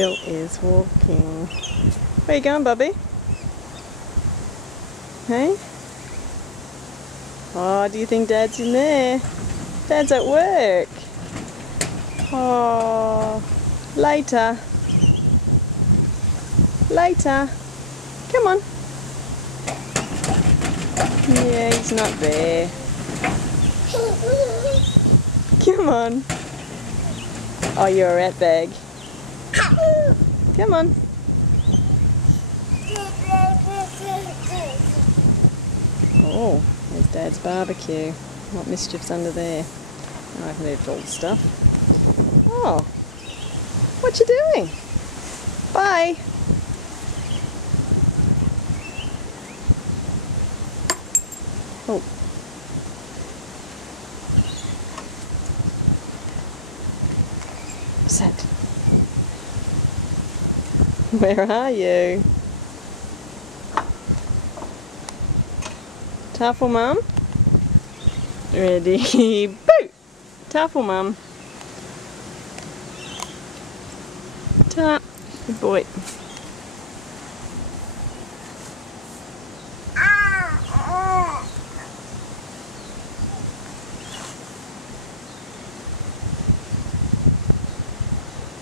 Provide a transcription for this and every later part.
Will is walking. Where you going, Bubby? Hey? Oh, do you think Dad's in there? Dad's at work. Oh, later. Later. Come on. Yeah, he's not there. Come on. Oh, you're a rat bag. Come on. Oh, there's Dad's barbecue. What mischief's under there? Oh, I can eat all the stuff. Oh, what you doing? Bye. Oh. What's that? Where are you? Taffel Mum? Ready? Boo! Taffel Mum. Ta. Good boy.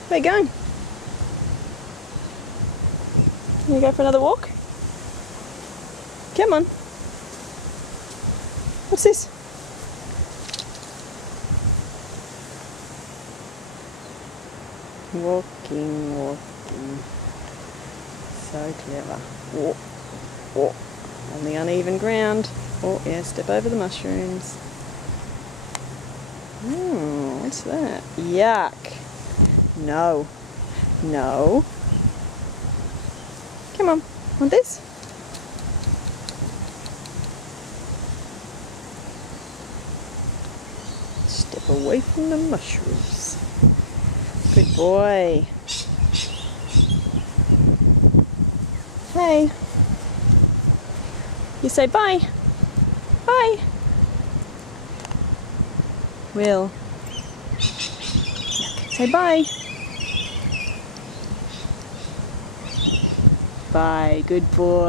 Where you going? You go for another walk? Come on. What's this? Walking, walking. So clever. Walk, walk. On the uneven ground. Oh yeah, step over the mushrooms. What's that? Yuck. No. No. Come on. Want this? Step away from the mushrooms. Good boy. Hey. You say bye. Bye. Will. Say bye. Bye. Good boy.